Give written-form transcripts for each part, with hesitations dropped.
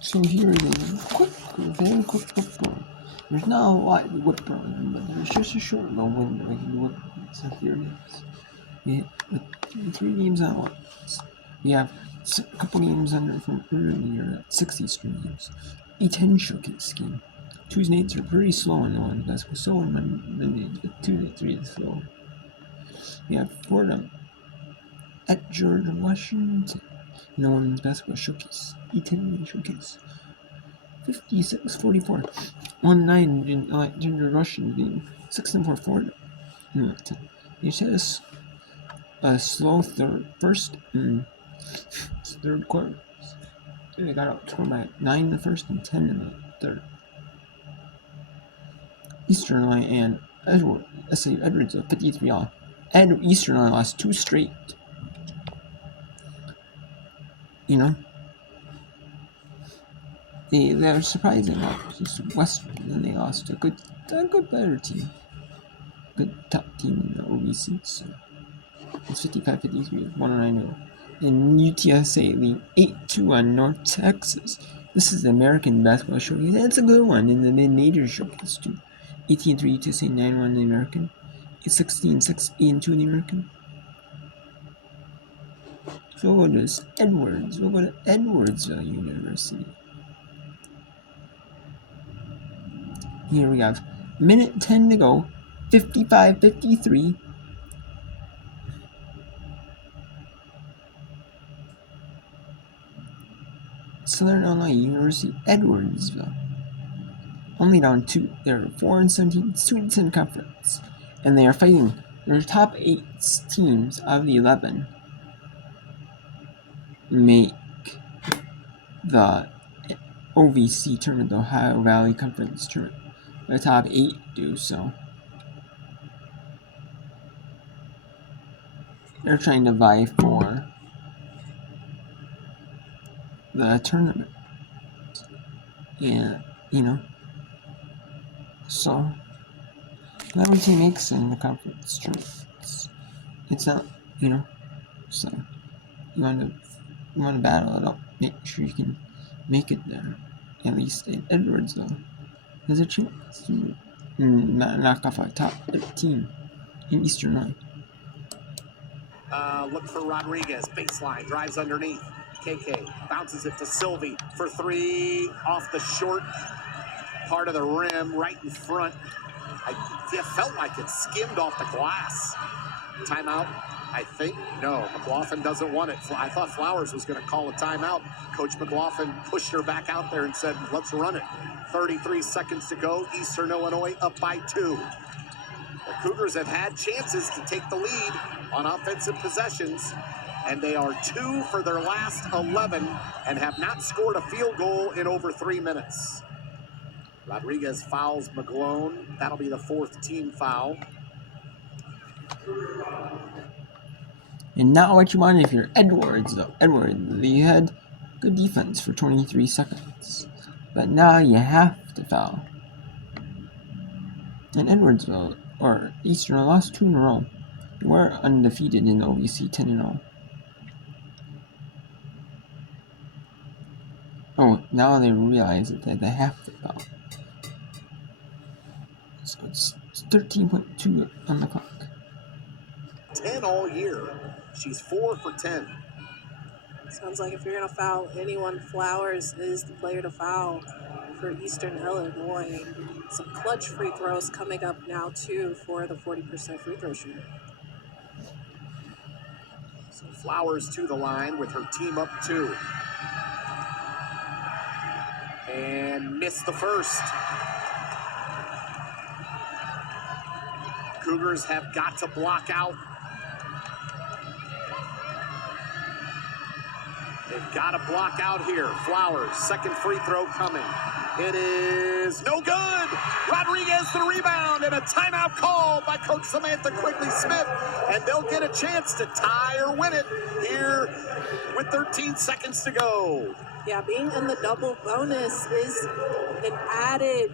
So here it is. Very quick whip. There's not a lot to whip around, but there's just a short little window you can whip. So here it is. We have 3 games at once. We have a couple games under from earlier at 6 Eastern games. A 10 showcase game. Tuesday nights are pretty slow in the one basketball, so on Mondays, but 2 to 3 is slow. We have Fordham at George Washington in the women's basketball showcase. E10 showcase. 56-44. 1-9 in George Washington being 6-4 Fordham. You said a slow first and third quarter. They got outscored by 9 in the first and 10 in the third. Eastern Line and Edwards of 53 all. Eastern Line lost 2 straight. You know, they're surprising. Just Western, and they lost to a good better team, good top team in the OVC. So it's 55-53, 109-0. And UTSA lead 8-2 on North Texas. This is the American basketball showcase. That's a good one in the mid-major showcase too. 18-3 UTSA, 9-1 in the American. 16-6 in the American. So what is Edwards? What about Edwardsville University? Here we have minute 10 to go, 55-53. Southern Illinois University, Edwardsville. Only down 2. They're 4-17, students in conference. And they are fighting their top 8 teams out of the 11 make the OVC tournament, the Ohio Valley Conference tournament. The top 8 do so. They're trying to vie for the tournament. Yeah, you know. So, not every team makes it in the conference tournament. It's not, you know. So, you want to battle it out. Make sure you can make it there. At least in Edwardsville. There's a chance to knock off a top 13 in Eastern Line. Look for Rodriguez. Baseline. Drives underneath. KK bounces it to Sylvie for 3 off the short part of the rim right in front. It felt like it skimmed off the glass. Timeout, I think. No, McLaughlin doesn't want it. I thought Flowers was going to call a timeout. Coach McLaughlin pushed her back out there and said, let's run it. 33 seconds to go. Eastern Illinois up by 2. The Cougars have had chances to take the lead on offensive possessions, and they are 2 for their last 11 and have not scored a field goal in over 3 minutes. Rodriguez fouls McGlone. That'll be the 4th team foul. And not what you want if you're Edwards, though. Edwards, you had good defense for 23 seconds. But now you have to foul. And Edwardsville, or Eastern, lost 2 in a row. We're undefeated in OVC 10-0. Oh, now they realize that they have to foul. So it's 13.2 on the clock. 10 all year. She's 4 for 10. Sounds like if you're going to foul anyone, Flowers is the player to foul for Eastern Illinois. Some clutch free throws coming up now, too, for the 40% free throw shooter. So Flowers to the line with her team up 2. And missed the first. Cougars have got to block out. They've got to block out here. Flowers, second free throw coming. It is no good. Rodriguez the rebound, and a timeout called by Coach Samantha Quigley-Smith. And they'll get a chance to tie or win it here with 13 seconds to go. Yeah, being in the double bonus is an added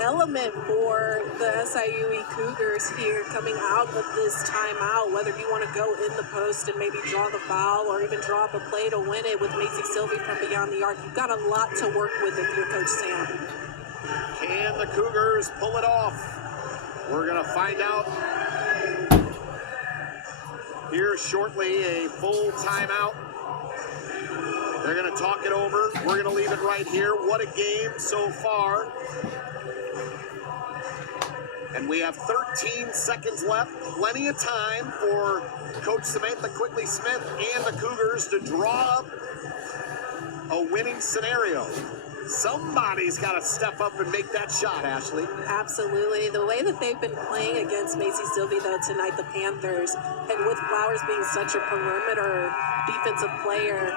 element for the SIUE Cougars here coming out of this timeout, whether you want to go in the post and maybe draw the foul or even draw up a play to win it with Macy Sylvie from beyond the arc. You've got a lot to work with if you're Coach Sam. Can the Cougars pull it off? We're going to find out here shortly. A full timeout. They're going to talk it over. We're going to leave it right here. What a game so far. And we have 13 seconds left. Plenty of time for Coach Samantha Quigley-Smith and the Cougars to draw up a winning scenario. Somebody's got to step up and make that shot, Ashley. Absolutely. The way that they've been playing against Macy Sylvie, though, tonight, the Panthers, and with Flowers being such a perimeter defensive player,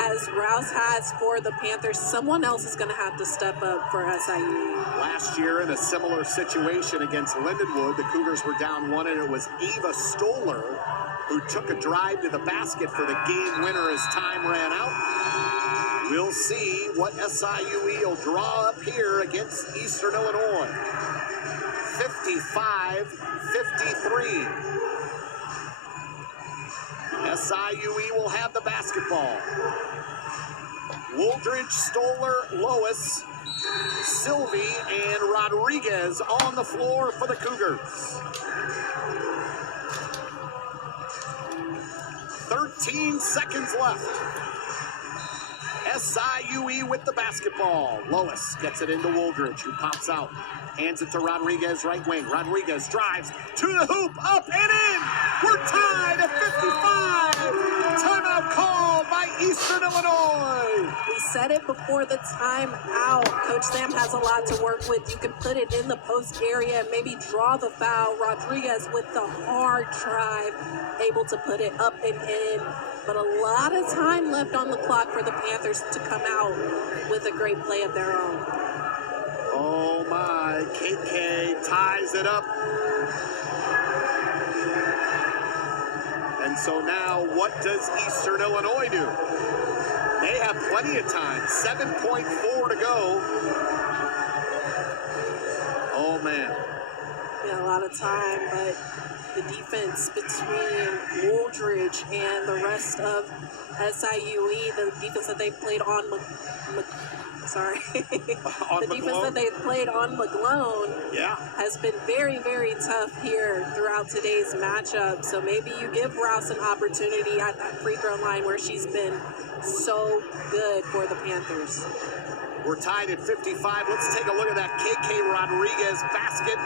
as Rouse has for the Panthers, someone else is going to have to step up for SIU. Last year in a similar situation against Lindenwood, the Cougars were down one, and it was Eva Stoller who took a drive to the basket for the game winner as time ran out. We'll see what SIUE will draw up here against Eastern Illinois. 55-53. SIUE will have the basketball. Wooldridge, Stoller, Lois, Sylvie, and Rodriguez on the floor for the Cougars. 13 seconds left. SIUE with the basketball. Lois gets it into Wooldridge, who pops out. Hands it to Rodriguez, right wing. Rodriguez drives to the hoop, up and in. We're tied at 55. Timeout called by Eastern Illinois. We said it before the timeout. Coach Sam has a lot to work with. You can put it in the post area and maybe draw the foul. Rodriguez with the hard drive, able to put it up and in. But a lot of time left on the clock for the Panthers to come out with a great play of their own. Oh my, KK ties it up. And so now what does Eastern Illinois do? They have plenty of time, 7.4 to go. Oh man. Yeah, a lot of time, but the defense between Wooldridge and the rest of SIUE, the defense that they played on on the defense that they played on McGlone has been very, very tough here throughout today's matchup. So maybe you give Rouse an opportunity at that free throw line where she's been so good for the Panthers. We're tied at 55. Let's take a look at that KK Rodriguez basket.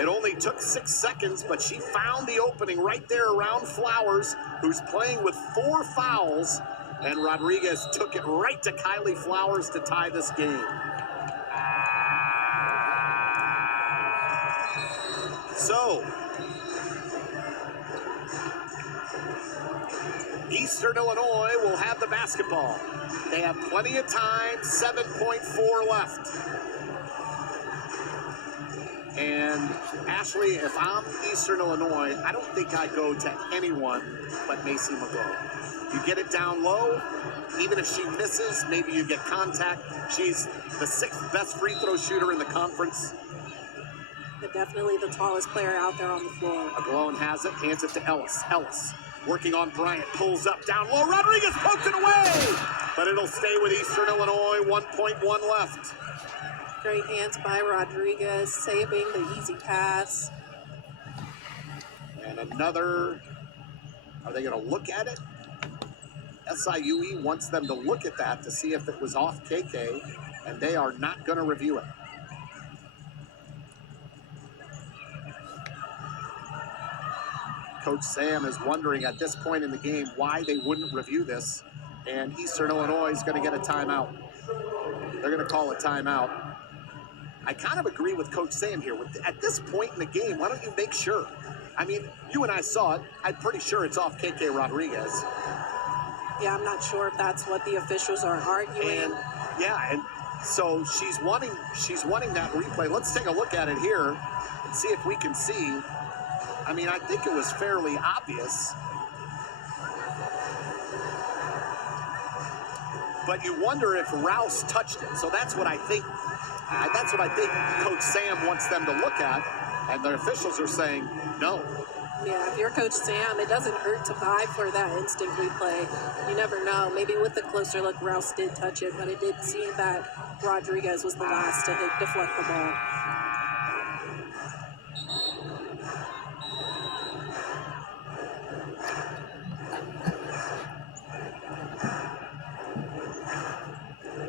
It only took 6 seconds, but she found the opening right there around Flowers, who's playing with 4 fouls. And Rodriguez took it right to Kylie Flowers to tie this game. So, Eastern Illinois will have the basketball. They have plenty of time, 7.4 left. And Ashley, if I'm Eastern Illinois, I don't think I go to anyone but Macy McGlone. You get it down low, even if she misses, maybe you get contact. She's the 6th best free throw shooter in the conference. But definitely the tallest player out there on the floor. McGlone has it, hands it to Ellis. Ellis working on Bryant, pulls up down low. Rodriguez poked it away, but it'll stay with Eastern Illinois. 1.1 left. Great hands by Rodriguez, saving the easy pass. And another, are they going to look at it? SIUE wants them to look at that to see if it was off KK, and they are not going to review it. Coach Sam is wondering at this point in the game why they wouldn't review this, and Eastern Illinois is going to get a timeout. They're going to call a timeout. I kind of agree with Coach Sam here. At this point in the game, why don't you make sure? I mean, you and I saw it. I'm pretty sure it's off KK Rodriguez. Yeah, I'm not sure if that's what the officials are arguing. And so she's wanting that replay. Let's take a look at it here and see if we can see. I mean, I think it was fairly obvious. but you wonder if Rouse touched it. So that's what I think. That's what I think Coach Sam wants them to look at, and the officials are saying no. Yeah, if you're Coach Sam, it doesn't hurt to buy for that instant replay. You never know. Maybe with a closer look, Rouse did touch it, but it did seem that Rodriguez was the last to deflect the ball.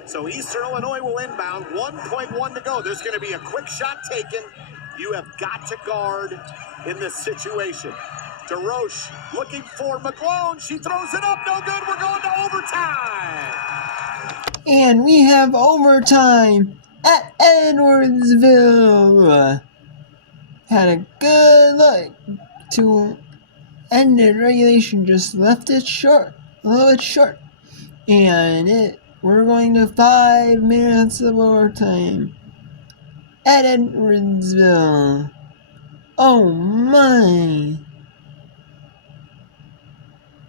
So Eastern Illinois will inbound, 1.1 to go. There's going to be a quick shot taken. You have got to guard in this situation. DeRoche looking for McClone. She throws it up, no good. We're going to overtime. And we have overtime at Edwardsville. Had a good look to end it. Regulation, just left it short, a little bit short. And we're going to 5 minutes of overtime at Edwardsville. Oh my!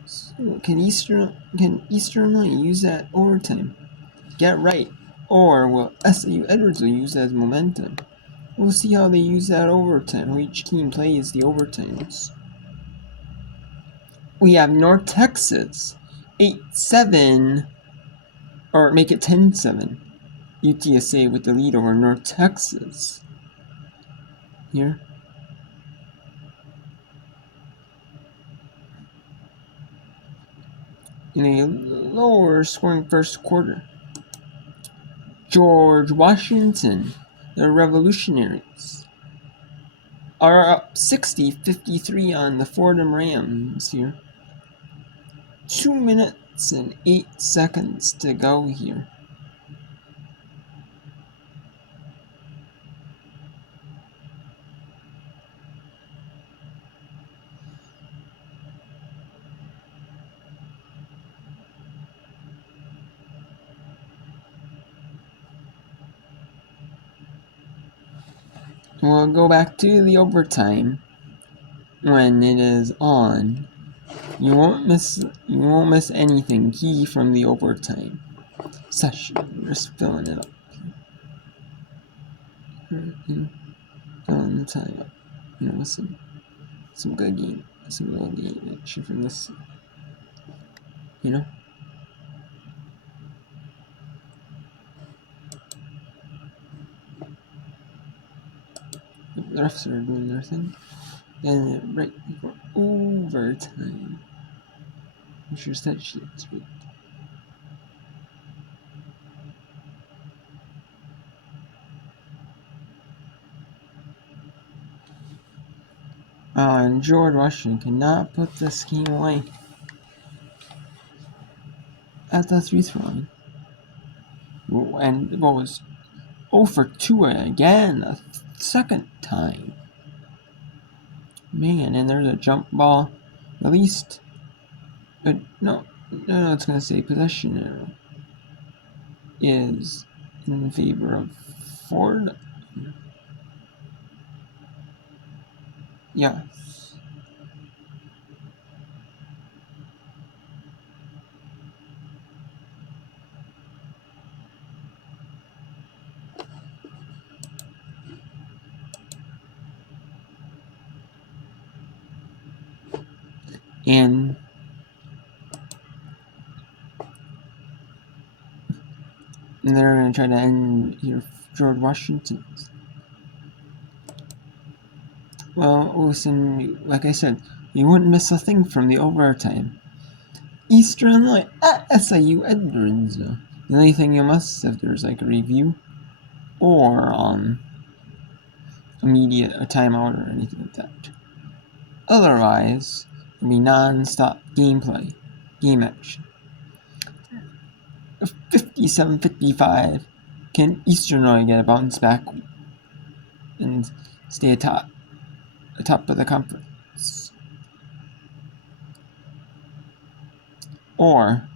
So can Eastern use that overtime? Get right, or will SAU Edwardsville use that as momentum? We'll see how they use that overtime. How each team plays the overtimes. We have North Texas 8-7, or make it 10-7. UTSA with the lead over North Texas. Here. In a lower scoring first quarter. George Washington, the Revolutionaries, are up 60-53 on the Fordham Rams here. 2 minutes and 8 seconds to go here. We'll go back to the overtime when it is on. You won't miss anything key from the overtime session. Just filling it up. Filling the time up. With some good game, some real game action from this. The refs are doing their thing. And right before overtime. I'm sure that shit's right. And George Washington cannot put this game away at the 3-throw line. And what was 0 for 2 again, a second time. Man, and there's a jump ball released. But no, it's going to say possession arrow is in favor of Ford. Yes. And they're going to try to end here George Washington's. Well, listen, like I said, you wouldn't miss a thing from the overtime. Eastern Illinois at SIU Edwards. The only thing you must, if there's like a review or immediate a timeout or anything like that. Otherwise, it'll be non-stop gameplay, game action. 57-55. Can Eastern Illinois get a bounce back and stay atop of the conference? Or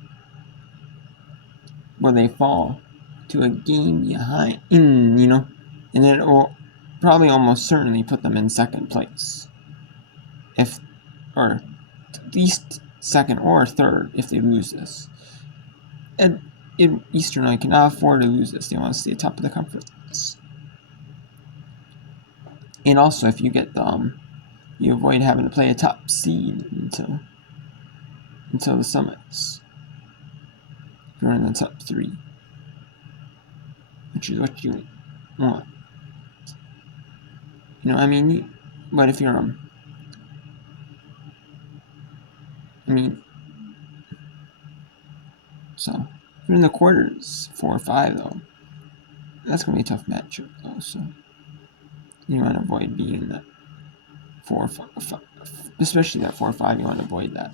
will they fall to a game behind, and it will probably almost certainly put them in second place. Or at least second or third if they lose this. And Eastern I cannot afford to lose this. They want to stay atop of the conference. And also, if you get you avoid having to play a top seed until the summits. If you're in the top 3, which is what you want. You know, I mean, but if you're so if you're in the quarters 4 or 5 though, that's gonna be a tough matchup though. So you want to avoid being that 4 or 5, especially that 4 or 5. You want to avoid that.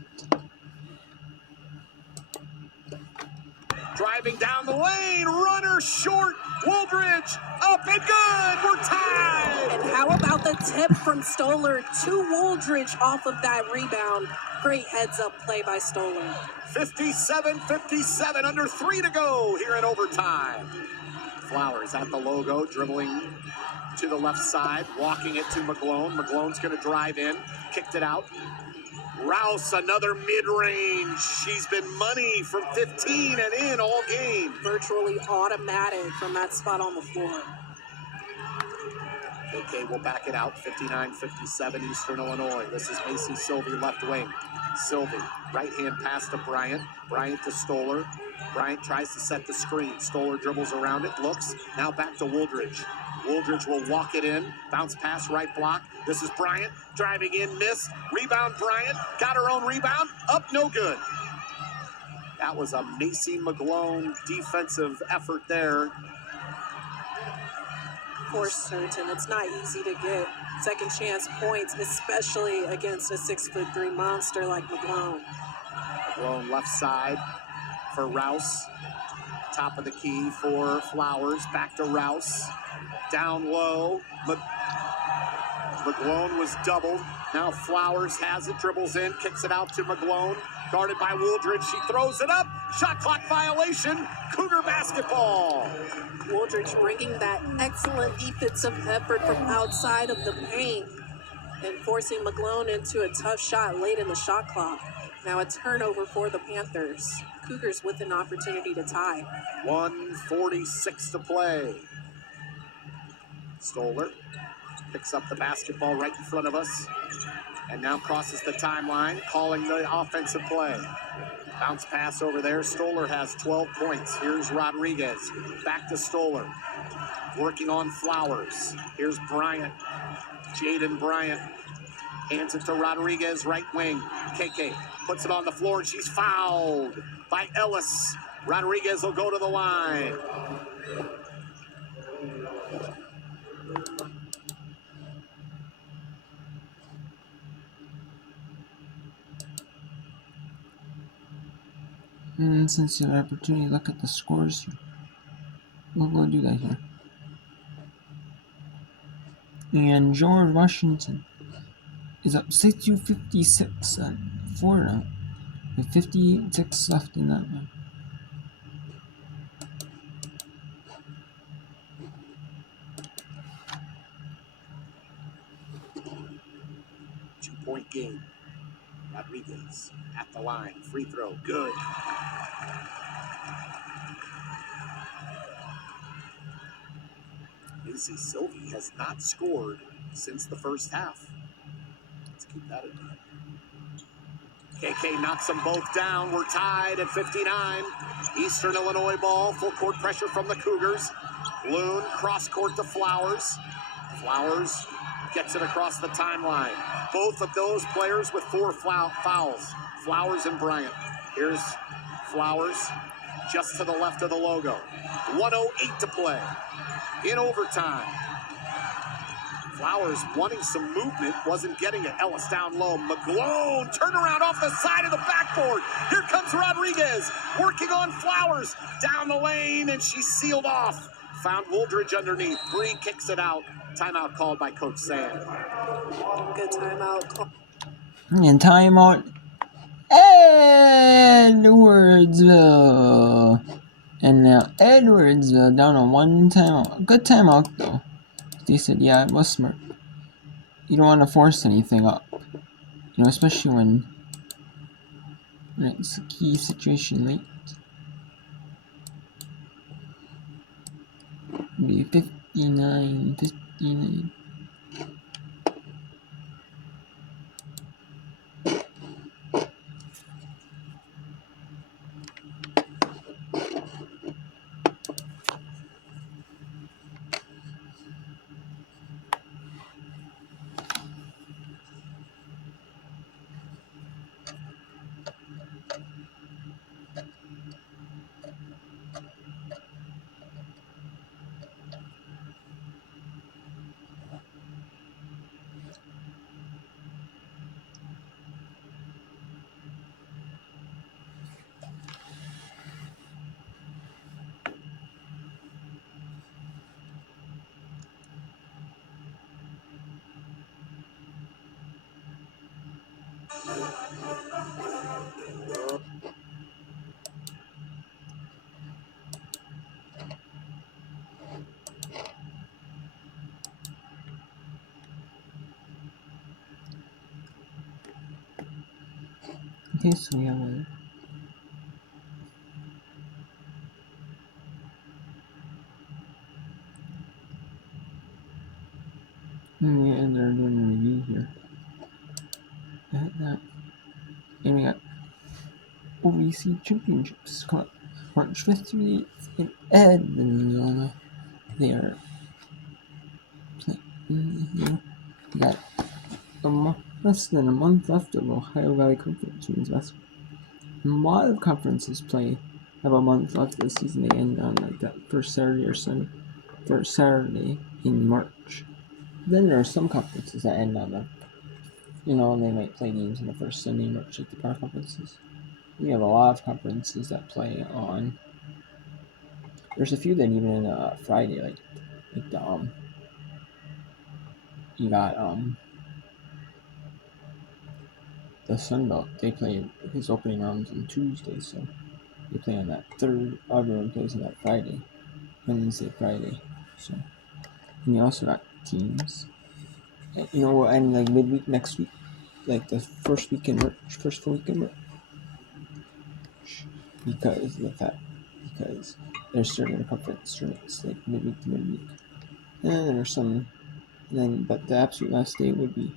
Driving down the lane, runner short, Wooldridge up and good, we're tied! And how about the tip from Stoller to Wooldridge off of that rebound? Great heads-up play by Stoller. 57-57, under 3 to go here in overtime. Flowers at the logo, dribbling to the left side, walking it to McGlone. McGlone's going to drive in, kicked it out. Rouse, another mid-range. She's been money from 15 and in all game. Virtually automatic from that spot on the floor. KK will back it out, 59-57 Eastern Illinois. This is Macy Sylvie, left wing. Sylvie, right-hand pass to Bryant. Bryant to Stoller. Bryant tries to set the screen. Stoller dribbles around it, looks. Now back to Wooldridge. Wooldridge will walk it in. Bounce pass, right block. This is Bryant driving in, miss. Rebound, Bryant. Got her own rebound. Up, no good. That was a Macy McGlone defensive effort there. For certain, it's not easy to get second chance points, especially against a 6'3" monster like McGlone. McGlone left side for Rouse. Top of the key for Flowers. Back to Rouse. Down low. McGlone was doubled. Now Flowers has it, dribbles in, kicks it out to McGlone. Guarded by Wooldridge. She throws it up. Shot clock violation. Cougar basketball. Wooldridge bringing that excellent defensive effort from outside of the paint and forcing McGlone into a tough shot late in the shot clock. Now a turnover for the Panthers. Cougars with an opportunity to tie. 1:46 to play. Stoller picks up the basketball right in front of us and now crosses the timeline, calling the offensive play. Bounce pass over there. Stoller has 12 points. Here's Rodriguez. Back to Stoller. Working on Flowers. Here's Bryant. Jaden Bryant hands it to Rodriguez, right wing. KK puts it on the floor, and she's fouled by Ellis. Rodriguez will go to the line. And since you have an opportunity to look at the scores, we'll go do that here. And George Washington is up 62-56 on 4 now, with 56 left in that one. Two-point game. Rodriguez at the line. Free throw. Good. Macy Sylvie has not scored since the first half. Let's keep that in mind. KK knocks them both down. We're tied at 59. Eastern Illinois ball. Full court pressure from the Cougars. Loon cross court to Flowers. Flowers gets it across the timeline. Both of those players with 4 fouls. Flowers and Bryant. Here's Flowers just to the left of the logo. 1:08 to play in overtime. Flowers wanting some movement, wasn't getting it. Ellis down low. McGlone, turnaround off the side of the backboard. Here comes Rodriguez, working on Flowers. Down the lane, and she's sealed off. Found Wooldridge underneath. Bree kicks it out. Timeout called by Coach Sand. Good timeout call. And timeout Edwardsville. And now Edwardsville down on 1 timeout. Good timeout though. They said, yeah, it was smart. You don't want to force anything up. You know, especially when it's a key situation late. be 59. Okay, so we have a and they're doing a review here. And we got OVC Championships coming up March 5th through the 8th in Edmonton. They are playing here. We got less than a month left of Ohio Valley Conference women's basketball. A lot of conferences have a month left of the season. They end on like that first Saturday in March. Then there are some conferences that end on and they might play games on the first Sunday in March, like the power conferences. We have a lot of conferences that play on. There's a few that even Friday, like the you got the Sun Belt. They play his opening rounds on Tuesday, so they play on that third. Everyone plays on that Friday, Wednesday, Friday. So, and you also got teams. And like midweek next week, like the first full week in March, because they're starting the conference tournaments like midweek to midweek, and there are some. But the absolute last day would be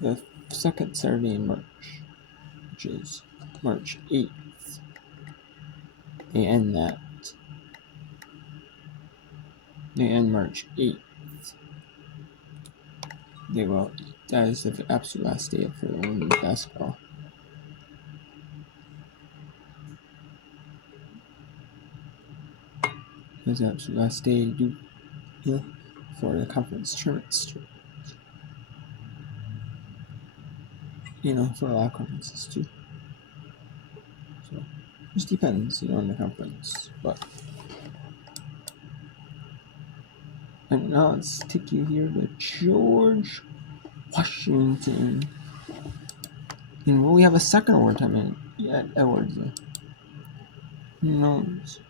the second Saturday in March, which is March 8th. They end March 8th. That is the absolute last day for the women's basketball. That's the absolute last day for the conference tournaments. For a lot of conferences too. So it just depends, on the conference. And now let's take you here to George Washington. And will we have a second overtime at Edwards? Who knows?